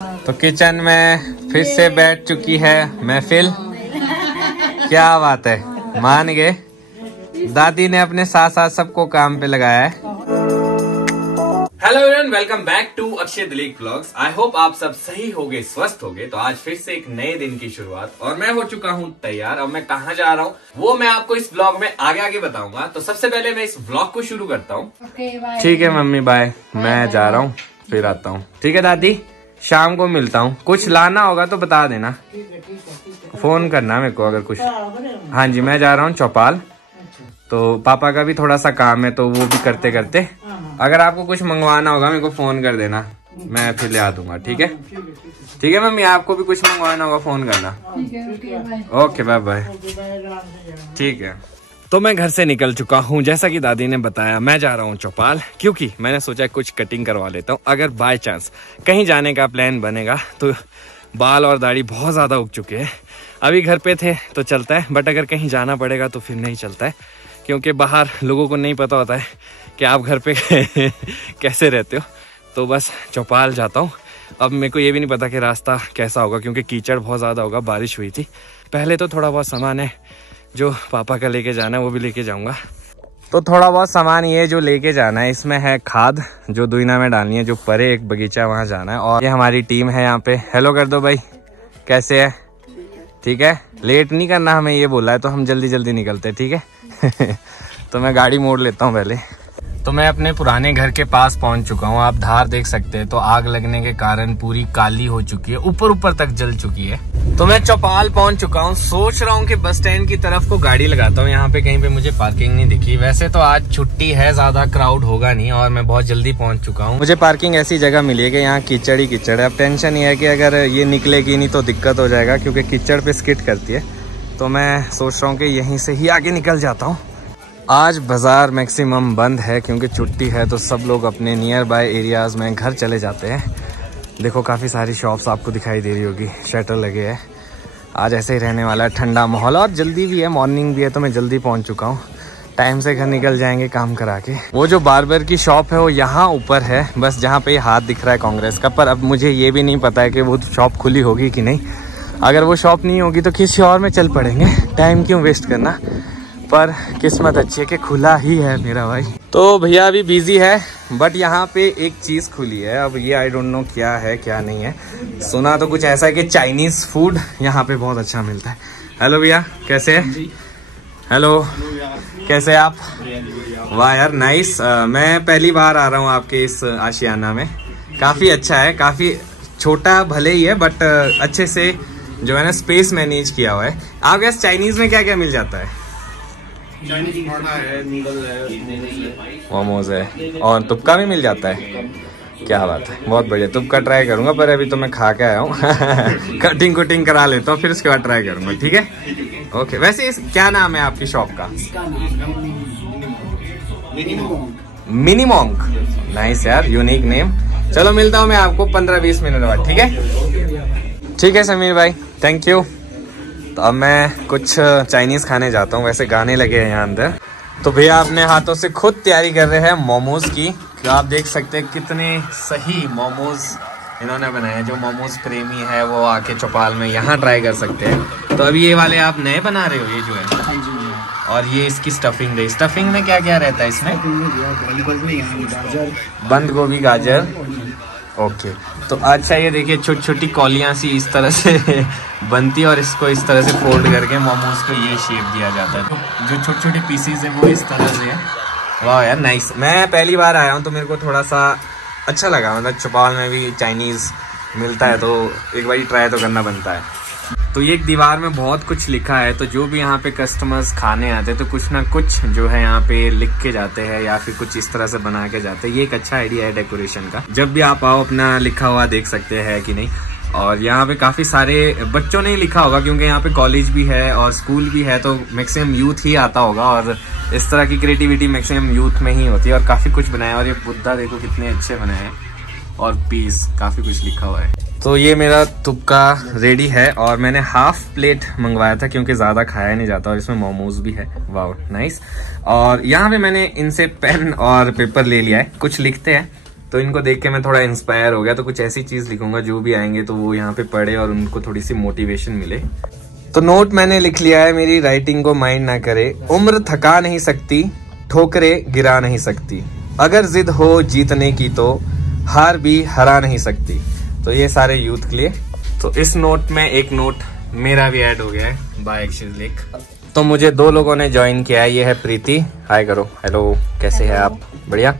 तो किचन में फिर से बैठ चुकी है महफिल। क्या बात है, मान गए। दादी ने अपने साथ साथ सबको काम पे लगाया है। Hello everyone, welcome back to Akshay Dilip vlogs. I hope आप सब सही होगे, स्वस्थ होगे। तो आज फिर से एक नए दिन की शुरुआत और मैं हो चुका हूँ तैयार। अब मैं कहाँ जा रहा हूँ वो मैं आपको इस व्लॉग में आगे आगे बताऊंगा। तो सबसे पहले मैं इस व्लॉग को शुरू करता हूँ। ठीक है मम्मी, बाय। मैं जा रहा हूँ, फिर आता हूँ। ठीक है दादी, शाम को मिलता हूँ। कुछ लाना होगा तो बता देना, फोन करना मेरे को अगर कुछ। हाँ जी, मैं जा रहा हूँ चौपाल। तो पापा का भी थोड़ा सा काम है, तो वो भी करते करते अगर आपको कुछ मंगवाना होगा मेरे को फोन कर देना, मैं फिर ले आ दूंगा। ठीक है, ठीक है मम्मी, आपको भी कुछ मंगवाना होगा फोन करना। Okay, bye bye. ठीक है, तो मैं घर से निकल चुका हूँ। जैसा कि दादी ने बताया, मैं जा रहा हूँ चौपाल, क्योंकि मैंने सोचा कुछ कटिंग करवा लेता हूँ। अगर बाय चांस कहीं जाने का प्लान बनेगा तो बाल और दाढ़ी बहुत ज़्यादा उग चुके हैं। अभी घर पे थे तो चलता है, बट अगर कहीं जाना पड़ेगा तो फिर नहीं चलता है, क्योंकि बाहर लोगों को नहीं पता होता है कि आप घर पे कैसे रहते हो। तो बस चौपाल जाता हूँ। अब मेरे को ये भी नहीं पता कि रास्ता कैसा होगा, क्योंकि कीचड़ बहुत ज़्यादा होगा, बारिश हुई थी। पहले तो थोड़ा बहुत सामान है जो पापा का लेके जाना है, वो भी लेके जाऊंगा। तो थोड़ा बहुत सामान ये जो लेके जाना है, इसमें है खाद जो दुईना में डालनी है, जो परे एक बगीचा वहाँ जाना है। और ये हमारी टीम है यहाँ पे। हेलो कर दो भाई, कैसे है? ठीक है, लेट नहीं करना हमें, ये बोला है तो हम जल्दी जल्दी निकलते हैं। ठीक है तो मैं गाड़ी मोड़ लेता हूँ पहले। तो मैं अपने पुराने घर के पास पहुंच चुका हूं। आप धार देख सकते हैं, तो आग लगने के कारण पूरी काली हो चुकी है, ऊपर ऊपर तक जल चुकी है। तो मैं चौपाल पहुंच चुका हूं। सोच रहा हूं कि बस स्टैंड की तरफ को गाड़ी लगाता हूं। यहाँ पे कहीं पे मुझे पार्किंग नहीं दिखी। वैसे तो आज छुट्टी है, ज्यादा क्राउड होगा नहीं और मैं बहुत जल्दी पहुंच चुका हूँ। मुझे पार्किंग ऐसी जगह मिली है कि यहाँ कीचड़ ही कीचड़ है। अब टेंशन ये है कि अगर ये निकलेगी नहीं तो दिक्कत हो जाएगा, क्योंकि कीचड़ पे स्किड करती है। तो मैं सोच रहा हूँ कि यहीं से ही आगे निकल जाता हूँ। आज बाज़ार मैक्सिमम बंद है क्योंकि छुट्टी है, तो सब लोग अपने नियर बाय एरियाज़ में घर चले जाते हैं। देखो काफ़ी सारी शॉप्स आपको दिखाई दे रही होगी, शटर लगे हैं। आज ऐसे ही रहने वाला है, ठंडा माहौल और जल्दी भी है, मॉर्निंग भी है, तो मैं जल्दी पहुंच चुका हूँ। टाइम से घर निकल जाएंगे काम करा के। वो जो बार्बर की शॉप है वो यहाँ ऊपर है, बस जहाँ पे हाथ दिख रहा है कांग्रेस का। पर अब मुझे ये भी नहीं पता है कि वो शॉप खुली होगी कि नहीं। अगर वो शॉप नहीं होगी तो किसी और में चल पड़ेंगे, टाइम क्यों वेस्ट करना। पर किस्मत अच्छी है कि खुला ही है मेरा भाई। तो भैया अभी बिजी है, बट यहाँ पे एक चीज़ खुली है। अब ये आई डोंट नो क्या है क्या नहीं है। सुना तो कुछ ऐसा है कि चाइनीज़ फूड यहाँ पे बहुत अच्छा मिलता है। हेलो भैया, कैसे है? हेलो, कैसे आप? वाह यार, नाइस। मैं पहली बार आ रहा हूँ आपके इस आशियाना में। काफ़ी अच्छा है, काफ़ी छोटा भले ही है, बट अच्छे से जो है ना स्पेस मैनेज किया हुआ है। आपके पास चाइनीज़ में क्या क्या मिल जाता है? चाइनीज है, नूडल है, मोमोज है और तुपका भी मिल जाता है। क्या बात है, बहुत बढ़िया। तुपका ट्राई करूंगा, पर अभी तो मैं खा के आया हूँ कटिंग कुटिंग करा लेता हूँ, फिर उसके बाद ट्राई करूंगा। ठीक है, ओके। वैसे क्या नाम है आपकी शॉप का? Mini monk. नाइस यार, यूनिक नेम। चलो मिलता हूँ मैं आपको 15-20 मिनट बाद। ठीक है, ठीक है समीर भाई, थैंक यू। तो अब मैं कुछ चाइनीज़ खाने जाता हूँ। वैसे गाने लगे हैं यहाँ अंदर। तो भैया अपने हाथों से खुद तैयारी कर रहे हैं मोमोज की। तो आप देख सकते हैं कितने सही मोमोज इन्होंने बनाए हैं। जो मोमोज प्रेमी है वो आके चौपाल में यहाँ ट्राई कर सकते हैं। तो अभी ये वाले आप नए बना रहे हो, ये जो है, और ये इसकी स्टफिंग है। स्टफिंग में क्या क्या रहता है इसमें? बंद गोभी, गाजर। ओके, तो अच्छा ये देखिए छोटी छोटी कौलियाँ सी इस तरह से बनती है और इसको इस तरह से फोल्ड करके मोमोज को ये शेप दिया जाता है। तो जो छोटी छोटी पीसीज है वो इस तरह से है। वाह यार, नाइस। मैं पहली बार आया हूँ तो मेरे को थोड़ा सा अच्छा लगा। मतलब चौपाल में भी चाइनीज़ मिलता है तो एक बार ट्राई तो करना बनता है। तो ये एक दीवार में बहुत कुछ लिखा है, तो जो भी यहाँ पे कस्टमर्स खाने आते हैं तो कुछ ना कुछ जो है यहाँ पे लिख के जाते हैं या फिर कुछ इस तरह से बना के जाते हैं। ये एक अच्छा आइडिया है डेकोरेशन का। जब भी आप आओ अपना लिखा हुआ देख सकते हैं कि नहीं। और यहाँ पे काफी सारे बच्चों ने लिखा होगा, क्योंकि यहाँ पे कॉलेज भी है और स्कूल भी है, तो मैक्सिमम यूथ ही आता होगा। और इस तरह की क्रिएटिविटी मैक्सिमम यूथ में ही होती है। और काफी कुछ बनाया, और ये बुद्धा देखो कितने अच्छे बनाए हैं, और पीस, काफी कुछ लिखा हुआ है। तो ये मेरा तुपका रेडी है और मैंने हाफ प्लेट मंगवाया था क्योंकि ज़्यादा खाया नहीं जाता, और इसमें मोमोज भी है। वाह नाइस। और यहाँ पे मैंने इनसे पेन और पेपर ले लिया है, कुछ लिखते हैं तो इनको देख के मैं थोड़ा इंस्पायर हो गया, तो कुछ ऐसी चीज लिखूंगा जो भी आएंगे तो वो यहाँ पे पढ़े और उनको थोड़ी सी मोटिवेशन मिले। तो नोट मैंने लिख लिया है, मेरी राइटिंग को माइंड ना करे। उम्र थका नहीं सकती, ठोकरे गिरा नहीं सकती, अगर जिद हो जीतने की तो हार भी हरा नहीं सकती। तो ये सारे यूथ के लिए। तो इस नोट में एक नोट मेरा भी ऐड हो गया है बाय अक्षित लेख। तो मुझे 2 लोगों ने ज्वाइन किया है। ये है प्रीति, हाय करो, हेलो, कैसे हैं आप? बढ़िया।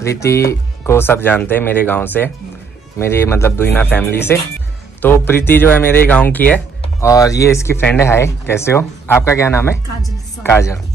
प्रीति को सब जानते हैं मेरे गांव से, मेरी मतलब दुईना फैमिली से। तो प्रीति जो है मेरे गांव की है और ये इसकी फ्रेंड है। हाय, कैसे हो? आपका क्या नाम है? काजल।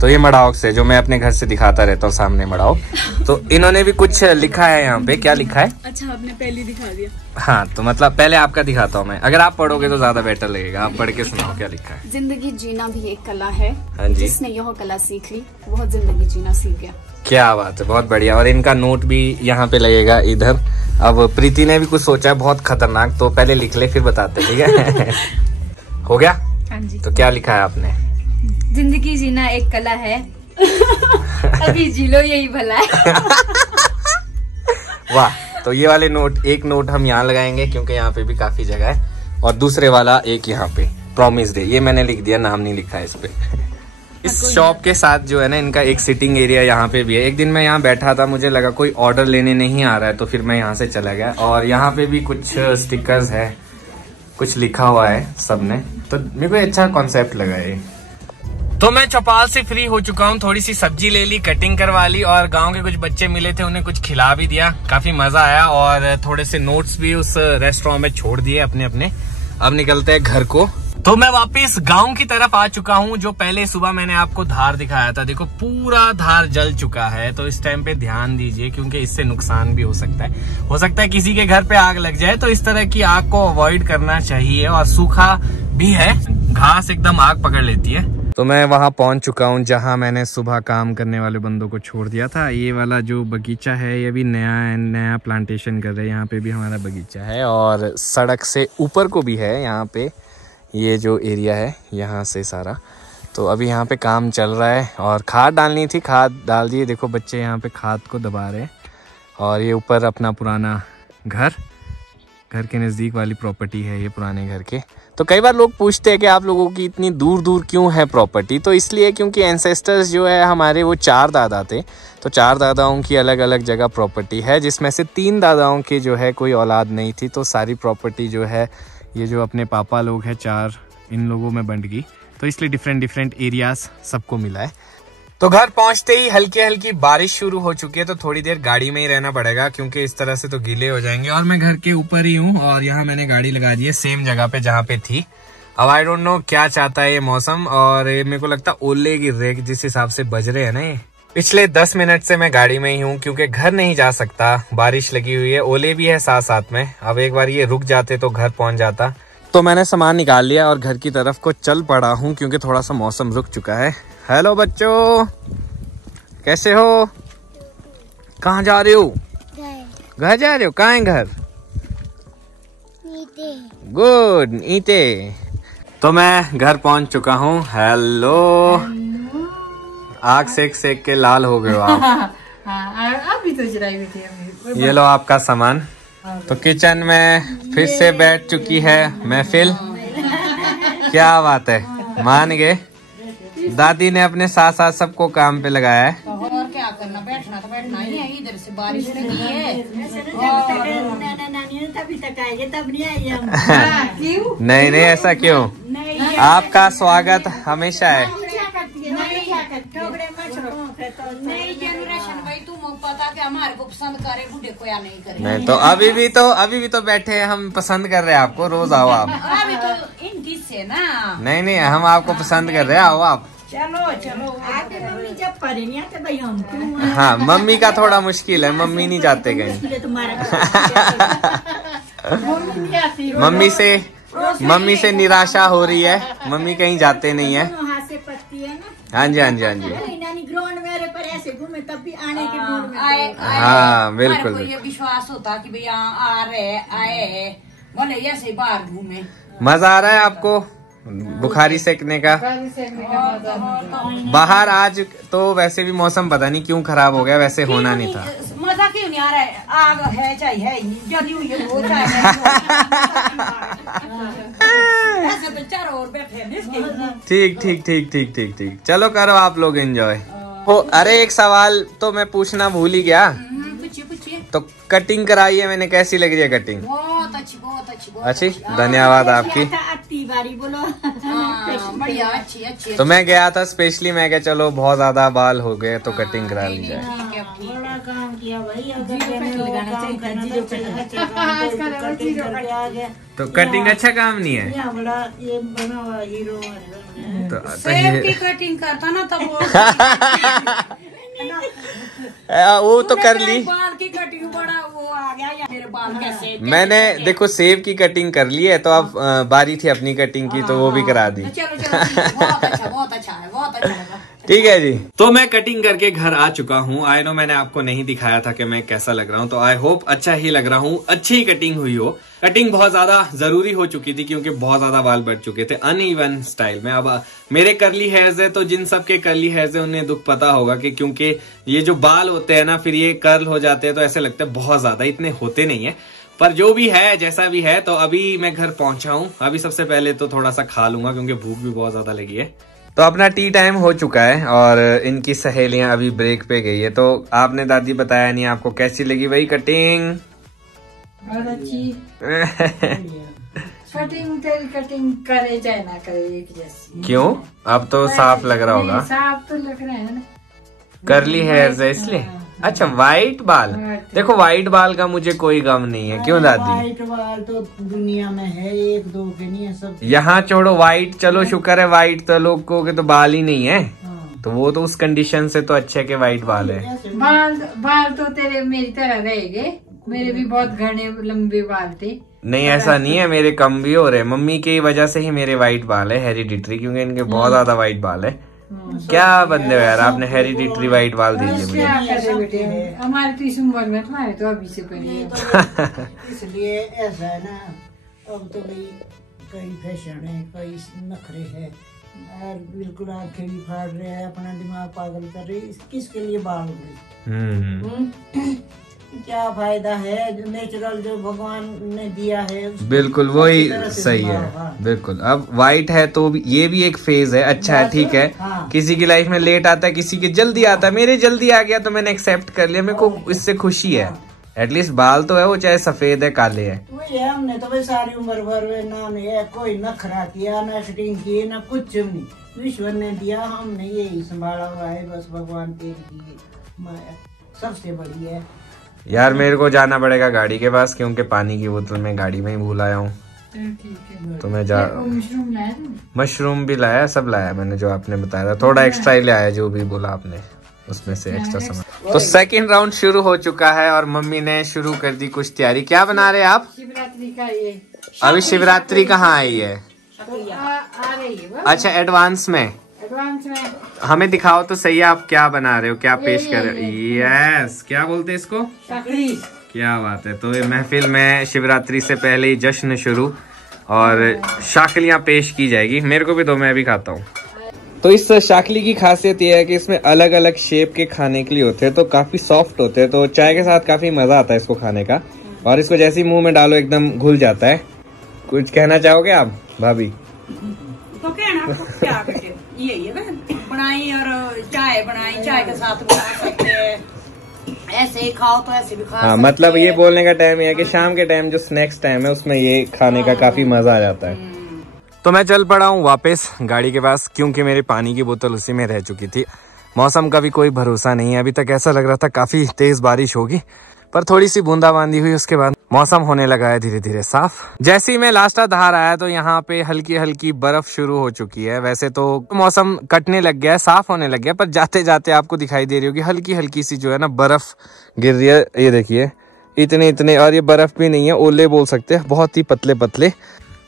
तो ये मड़ाओक से, जो मैं अपने घर से दिखाता रहता हूँ सामने मड़ाओक। तो इन्होंने भी कुछ लिखा है यहाँ पे। क्या लिखा है? अच्छा, आपने पहले दिखा दिया। हाँ, तो मतलब पहले आपका दिखाता हूँ मैं, अगर आप पढ़ोगे तो ज्यादा बेटर लगेगा। आप पढ़ के सुनाओ क्या लिखा है। जिंदगी जीना भी एक कला है। हाँ जी। जिसने यह कला सीख ली वह जिंदगी जीना सीख गया। क्या बात है, बहुत बढ़िया। और इनका नोट भी यहाँ पे लगेगा इधर। अब प्रीति ने भी कुछ सोचा है बहुत खतरनाक, तो पहले लिख ले फिर बताते, ठीक है? हो गया? हाँ जी। तो क्या लिखा है आपने? जिंदगी जीना एक कला है, अभी जी लो यही भला है। वाह। तो ये वाले नोट, एक नोट हम यहाँ लगाएंगे क्योंकि यहाँ पे भी काफी जगह है, और दूसरे वाला एक यहाँ पे प्रॉमिस डे, ये मैंने लिख दिया, नाम नहीं लिखा है इस पे। इस शॉप के साथ जो है ना, इनका एक सिटिंग एरिया यहाँ पे भी है। एक दिन मैं यहाँ बैठा था, मुझे लगा कोई ऑर्डर लेने नहीं आ रहा है, तो फिर मैं यहाँ से चला गया। और यहाँ पे भी कुछ स्टिकर्स है, कुछ लिखा हुआ है सबने, तो मेरे को अच्छा कॉन्सेप्ट लगा ये। तो मैं चौपाल से फ्री हो चुका हूँ, थोड़ी सी सब्जी ले ली, कटिंग करवा ली, और गांव के कुछ बच्चे मिले थे, उन्हें कुछ खिला भी दिया, काफी मजा आया। और थोड़े से नोट्स भी उस रेस्टोरेंट में छोड़ दिए अपने अपने। अब निकलते हैं घर को। तो मैं वापस गांव की तरफ आ चुका हूँ। जो पहले सुबह मैंने आपको धार दिखाया था, देखो पूरा धार जल चुका है। तो इस टाइम पे ध्यान दीजिए क्योंकि इससे नुकसान भी हो सकता है किसी के घर पे आग लग जाए, तो इस तरह की आग को अवॉइड करना चाहिए। और सूखा भी है, घास एकदम आग पकड़ लेती है। तो मैं वहां पहुंच चुका हूं जहां मैंने सुबह काम करने वाले बंदों को छोड़ दिया था। ये वाला जो बगीचा है, ये भी नया प्लांटेशन कर रहे हैं। यहाँ पे भी हमारा बगीचा है, और सड़क से ऊपर को भी है यहाँ पे, ये जो एरिया है यहाँ से सारा। तो अभी यहाँ पे काम चल रहा है, और खाद डालनी थी, खाद डाल दिए। देखो बच्चे यहाँ पे खाद को दबा रहे हैं। और ये ऊपर अपना पुराना घर के नज़दीक वाली प्रॉपर्टी है ये, पुराने घर के। तो कई बार लोग पूछते हैं कि आप लोगों की इतनी दूर दूर क्यों है प्रॉपर्टी। तो इसलिए क्योंकि एंसेस्टर्स जो है हमारे, वो 4 दादा थे, तो 4 दादाओं की अलग अलग जगह प्रॉपर्टी है, जिसमें से 3 दादाओं की जो है कोई औलाद नहीं थी। तो सारी प्रॉपर्टी जो है, ये जो अपने पापा लोग हैं 4, इन लोगों में बंट गई। तो इसलिए डिफरेंट एरियाज सबको मिला है। तो घर पहुंचते ही हल्की हल्की बारिश शुरू हो चुकी है, तो थोड़ी देर गाड़ी में ही रहना पड़ेगा क्योंकि इस तरह से तो गीले हो जाएंगे। और मैं घर के ऊपर ही हूँ, और यहाँ मैंने गाड़ी लगा दी है सेम जगह पे जहाँ पे थी। अब आई डोंट नो क्या चाहता है ये मौसम, और मेरे को लगता है ओले गिर रहे जिस हिसाब से बज रहे हैं ना ये। पिछले 10 मिनट से मैं गाड़ी में ही हूँ क्योंकि घर नहीं जा सकता, बारिश लगी हुई है, ओले भी है साथ साथ में। अब एक बार ये रुक जाते तो घर पहुंच जाता। तो मैंने सामान निकाल लिया और घर की तरफ को चल पड़ा हूँ क्योंकि थोड़ा सा मौसम रुक चुका है। हेलो बच्चों, कैसे हो? कहाँ जा रहे हो? घर जा रहे हो? कहाँ है घर? गुड, ईंटे। तो मैं घर पहुंच चुका हूँ। हेलो, आग सेक के लाल हो गए हो आप। अभी तो जलाई हुई थी। ये लो आपका सामान। तो किचन में फिर से बैठ चुकी है महफिल। क्या बात है, मान गए। दादी ने अपने साथ साथ सबको काम पे लगाया है। और क्या करना, बैठना तो बैठना ही है। इधर से बारिश लगी है। नहीं नहीं, ऐसा क्यों? आपका स्वागत हमेशा है। नई जनरेशन भाई, तुम पता कि हमारे को पसंद करे, बूढ़े को या नहीं करे। नहीं तो अभी भी तो बैठे हैं, हम पसंद कर रहे हैं आपको। रोज आओ आप। अभी तो इन से ना। नहीं, हम आपको पसंद कर रहे हैं, आओ आप। चलो आके मम्मी जब पढ़े नहीं आते भाई हम क्यों? हाँ, मम्मी का थोड़ा मुश्किल है, मम्मी नहीं जाते कहीं। मम्मी से निराशा हो रही है, मम्मी कहीं जाते नहीं है। हाँ जी। ग्राउंड मेरे पर ऐसे घूमे तब भी आने के मूड में हाँ बिल्कुल। ये विश्वास होता कि भैया आ रहे आए, बोले ऐसे बाहर घूमे। मजा आ रहा है आपको बुखारी सेकने का? बाहर आज तो वैसे भी मौसम पता नहीं क्यों खराब हो गया, वैसे होना नहीं था। मजा क्यों नहीं आ रहा है? आग है चाहे है जली हुई है वो चाहे ऐसे तो चारों ओर बैठे हैं। ठीक ठीक ठीक ठीक ठीक ठीक, चलो करो आप लोग एंजॉय। ओ अरे एक सवाल तो मैं पूछना भूल ही गया। पूछिए। तो कटिंग कराई है मैंने, कैसी लग रही है कटिंग? बहुत अच्छी बहुत अच्छी अच्छी, धन्यवाद आपकी। अत्ती बारी बोलो। बढ़िया अच्छी अच्छी। तो मैं गया था स्पेशली, मैं क्या चलो बहुत ज्यादा बाल हो गए तो कटिंग करा ली जाए। बड़ा काम किया भाई। तो कटिंग अच्छा काम नहीं है बड़ा ये बना हुआ हीरो तो सेब की कटिंग करता ना तब वो तो कर ली। बाल की कटिंग बड़ा वो आ गया या मेरे बाल कैसे। मैंने देखो सेब की कटिंग कर ली है, तो अब बारी थी अपनी कटिंग की तो वो भी करा दी। चलो चलो बहुत अच्छा है बहुत अच्छा लगा। ठीक है जी, तो मैं कटिंग करके घर आ चुका हूँ। आई नो मैंने आपको नहीं दिखाया था कि मैं कैसा लग रहा हूँ, तो आई होप अच्छा ही लग रहा हूँ, अच्छी ही कटिंग हुई हो। कटिंग बहुत ज्यादा जरूरी हो चुकी थी क्योंकि बहुत ज्यादा बाल बढ़ चुके थे अनइवन स्टाइल में। अब मेरे कर्ली हेयर्स है, तो जिन सबके कर्ली हेयर्स है उन्हें दुख पता होगा कि क्योंकि ये जो बाल होते हैं ना फिर ये कर्ल हो जाते हैं तो ऐसे लगता है बहुत ज्यादा, इतने होते नहीं है। पर जो भी है जैसा भी है, तो अभी मैं घर पहुंचा हूँ। अभी सबसे पहले तो थोड़ा सा खा लूंगा क्योंकि भूख भी बहुत ज्यादा लगी है। तो अपना टी टाइम हो चुका है और इनकी सहेलियां अभी ब्रेक पे गई है। तो आपने दादी बताया नहीं आपको कैसी लगी वही कटिंग? बहुत अच्छी कटिंग। तेरी कटिंग करे चाहे ना करे एक जैसी। क्यों? अब तो साफ लग रहा होगा। साफ तो लग रहा है ना, कर्ली हेयर्स है इसलिए। अच्छा व्हाइट बाल, देखो व्हाइट बाल का मुझे कोई गम नहीं है। क्यों दादी? व्हाइट बाल तो दुनिया में है, एक दो के नहीं है, सब यहाँ छोड़ो व्हाइट, चलो शुक्र है व्हाइट तो लोग को के तो बाल ही नहीं है, तो वो तो उस कंडीशन से तो अच्छे के व्हाइट बाल है। बाल तो तेरे मेरी तरह रहेंगे, मेरे भी बहुत घने लंबे बाल थे। नहीं ऐसा नहीं है, मेरे कम भी हो रहे। मम्मी की वजह से ही मेरे व्हाइट बाल है, हेरिडिटरी, क्योंकि इनके बहुत ज्यादा व्हाइट बाल है। क्या बंदे हो यार, आपने हेरिडिटरी व्हाइट बाल दे दिए मुझे। हमारे तो इस उम्र में तुम्हारे तो अभी से पहले इसलिए ऐसा है ना। अब तो भाई कई फैशन है, कई नखरे है, बिल्कुल आंखें भी फाड़ रहे हैं, अपना दिमाग पागल कर रहे, किसके लिए बाल उगले? क्या फायदा है? जो नेचुरल जो भगवान ने दिया है बिल्कुल वही सही है। बिल्कुल अब व्हाइट है तो ये भी एक फेज है, अच्छा है, ठीक है। किसी की लाइफ में लेट आता है, किसी की जल्दी आता है। मेरे जल्दी आ गया तो मैंने एक्सेप्ट कर लिया, मेरे को इससे खुशी है। एटलीस्ट बाल तो है, वो चाहे सफेद है काले है। वही है, हमने तो भाई सारी उम्र भर ना कोई नखरा किया, ना शूटिंग की, ना कुछ नहीं। ईश्वर ने दिया, हमने यही संभाला हुआ है। बस भगवान तेरी माया सबसे बड़ी है यार। मेरे को जाना पड़ेगा गाड़ी के पास क्योंकि पानी की बोतल मैं गाड़ी में ही भूल आया हूँ। तो मैं मशरूम भी लाया, सब लाया मैंने जो आपने बताया था। थोड़ा एक्स्ट्रा ही ले आया जो भी बोला आपने, उसमें से एक्स्ट्रा सामान। तो सेकंड राउंड शुरू हो चुका है और मम्मी ने शुरू कर दी कुछ तैयारी। क्या बना रहे आप? शिवरात्रि का ये। अभी शिवरात्रि कहाँ आई है? आ रही है। अच्छा एडवांस में हमें दिखाओ तो सही है, आप क्या बना रहे हो, क्या पेश कर रहे हो? यस, क्या बोलते हैं इसको? क्या बात है। तो ये महफिल में शिवरात्रि से पहले ही जश्न शुरू और शाकलियाँ पेश की जाएगी। मेरे को भी दो, मैं भी खाता हूँ। तो इस शाकली की खासियत ये है कि इसमें अलग अलग शेप के खाने के लिए होते हैं, तो काफी सॉफ्ट होते हैं, तो चाय के साथ काफी मजा आता है इसको खाने का। और इसको जैसे ही मुंह में डालो एकदम घुल जाता है। कुछ कहना चाहोगे आप भाभी? तो कहना क्या करते यही है बनाई और चाय बनाई, चाय के साथ बना सकते हैं, ऐसे ही खाओ तो ऐसे भी खा सकते। मतलब ये बोलने का टाइम ये है कि शाम के टाइम जो स्नैक्स टाइम है उसमें ये खाने का काफी मजा आ जाता है। तो मैं चल पड़ा हूँ वापस गाड़ी के पास क्योंकि मेरी पानी की बोतल उसी में रह चुकी थी। मौसम का भी कोई भरोसा नहीं है, अभी तक ऐसा लग रहा था काफी तेज बारिश होगी, पर थोड़ी सी बूंदाबांदी हुई, उसके बाद मौसम होने लगा है धीरे धीरे साफ। जैसे ही मैं लास्टा धार आया तो यहाँ पे हल्की हल्की बर्फ शुरू हो चुकी है। वैसे तो मौसम कटने लग गया है, साफ होने लग गया, पर जाते जाते आपको दिखाई दे रही होगी हल्की हल्की सी जो है ना बर्फ गिर रही है। ये देखिए इतने इतने, और ये बर्फ भी नहीं है, ओले बोल सकते हैं, बहुत ही पतले पतले।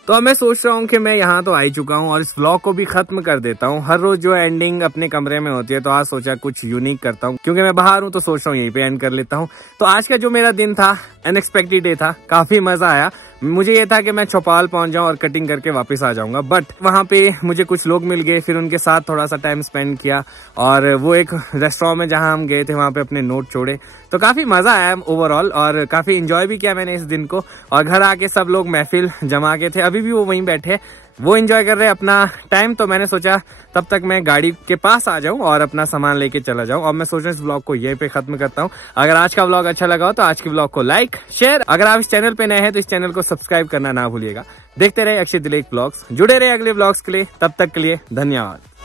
तो अब मैं सोच रहा हूँ कि मैं यहाँ तो आ ही चुका हूँ और इस व्लॉग को भी खत्म कर देता हूँ। हर रोज जो एंडिंग अपने कमरे में होती है, तो आज सोचा कुछ यूनिक करता हूँ क्योंकि मैं बाहर हूँ, तो सोच रहा हूँ यहीं पे एंड कर लेता हूँ। तो आज का जो मेरा दिन था अनएक्सपेक्टेड डे था, काफी मजा आया। मुझे ये था कि मैं चौपाल पहुंच जाऊं और कटिंग करके वापस आ जाऊंगा, बट वहां पे मुझे कुछ लोग मिल गए, फिर उनके साथ थोड़ा सा टाइम स्पेंड किया और वो एक रेस्टोरेंट में जहां हम गए थे वहां पे अपने नोट छोड़े। तो काफी मजा आया ओवरऑल और काफी एंजॉय भी किया मैंने इस दिन को। और घर आके सब लोग महफिल जमा के थे, अभी भी वो वहीं बैठे, वो एंजॉय कर रहे हैं अपना टाइम। तो मैंने सोचा तब तक मैं गाड़ी के पास आ जाऊं और अपना सामान लेके चला जाऊं। और मैं सोच रहा हूं इस ब्लॉग को यहीं पे खत्म करता हूं। अगर आज का ब्लॉग अच्छा लगा हो तो आज के ब्लॉग को लाइक शेयर, अगर आप इस चैनल पे नए हैं तो इस चैनल को सब्सक्राइब करना ना भूलिएगा। देखते रहे अक्षय दिलेख ब्लॉग्स, जुड़े रहे अगले ब्लॉग्स के लिए, तब तक के लिए धन्यवाद।